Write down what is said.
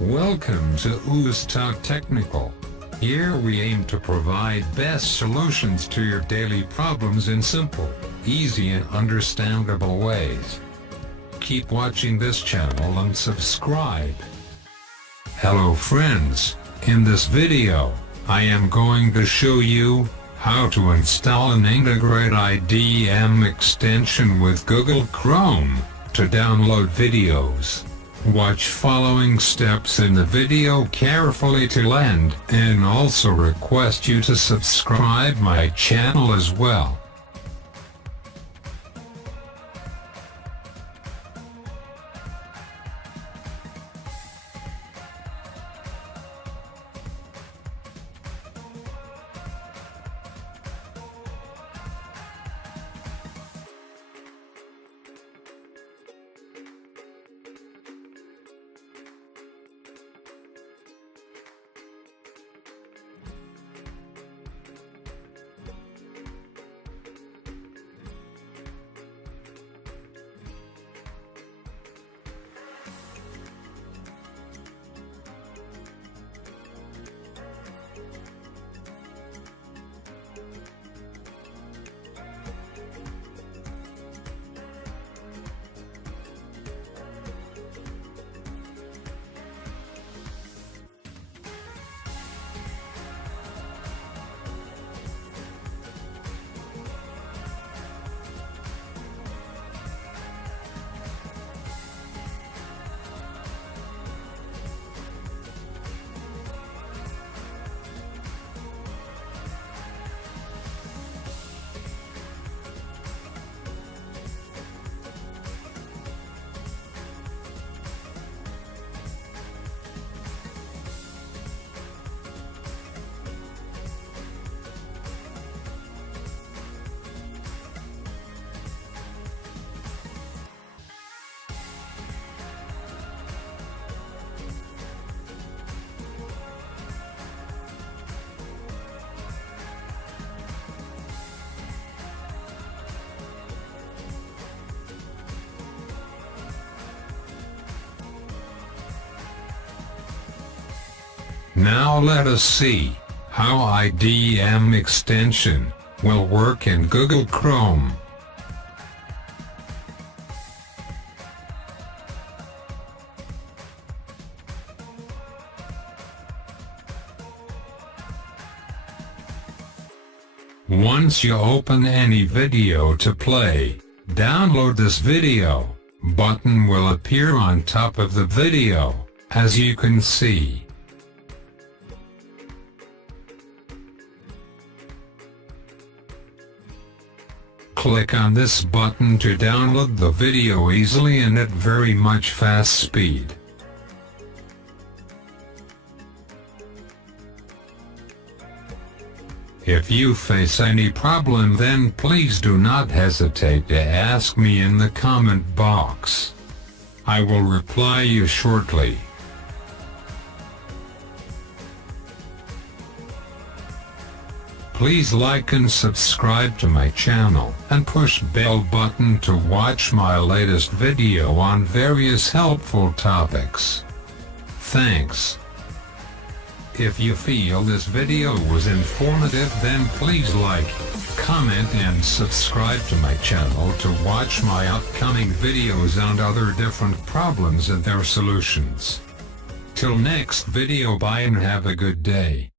Welcome to Talk Technical. Here we aim to provide best solutions to your daily problems in simple, easy and understandable ways. Keep watching this channel and subscribe. Hello friends, in this video, I am going to show you how to install and integrate IDM extension with Google Chrome to download videos. Watch following steps in the video carefully till end, and also request you to subscribe my channel as well. Now let us see how IDM extension will work in Google Chrome. Once you open any video to play, download this video button will appear on top of the video, as you can see. Click on this button to download the video easily and at very much fast speed. If you face any problem, then please do not hesitate to ask me in the comment box. I will reply you shortly. Please like and subscribe to my channel, and push bell button to watch my latest video on various helpful topics. Thanks. If you feel this video was informative, then please like, comment and subscribe to my channel to watch my upcoming videos on other different problems and their solutions. Till next video, bye and have a good day.